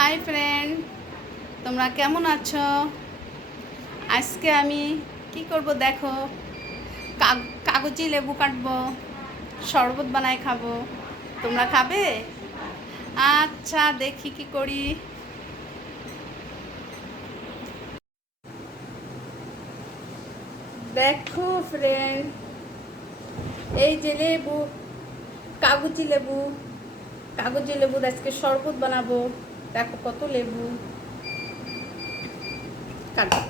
Hi friend তোমরা কেমন আছো? আজকে আমি কি করব দেখো? কাগ- কাগজি লেবু কাটবো, শরবত বানাই খাব। তোমরা খাবে? আচ্ছা দেখি কি করি। দেখো ফ্রেন্ড এই যে লেবু, কাগজি লেবু, কাগজি লেবুর আজকে শরবত বানাবো। দেখো কত লেবু। কাটো।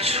আশা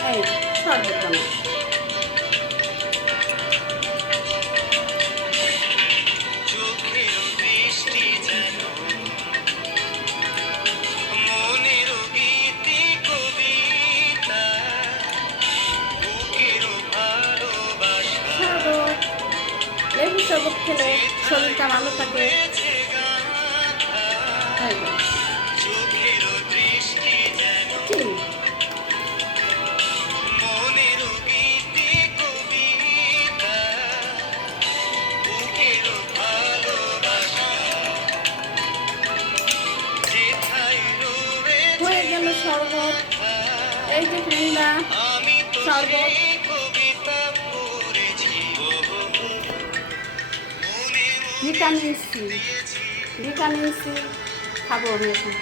ভালোবাসা শরবত লেবু শরবত খেলে শরীরটা ভালো থাকে রয়েছে হয়ে শরবত। এই যে ফ্রেন্ডরা শরবত। মনে ভিটামিন সি। ভিটামিন সি খাব আমি এখন।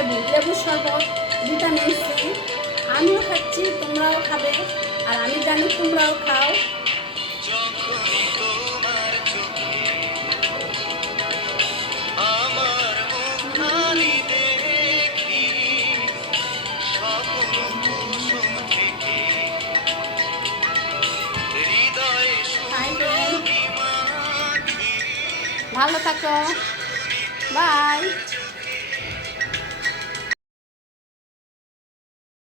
লেবু লেবু শরবত ভিটামিন সি। আমিও খাচ্ছি তোমরাও খাবে আর আমি জানি তোমরাও খাও। ভালো থাকো। বাই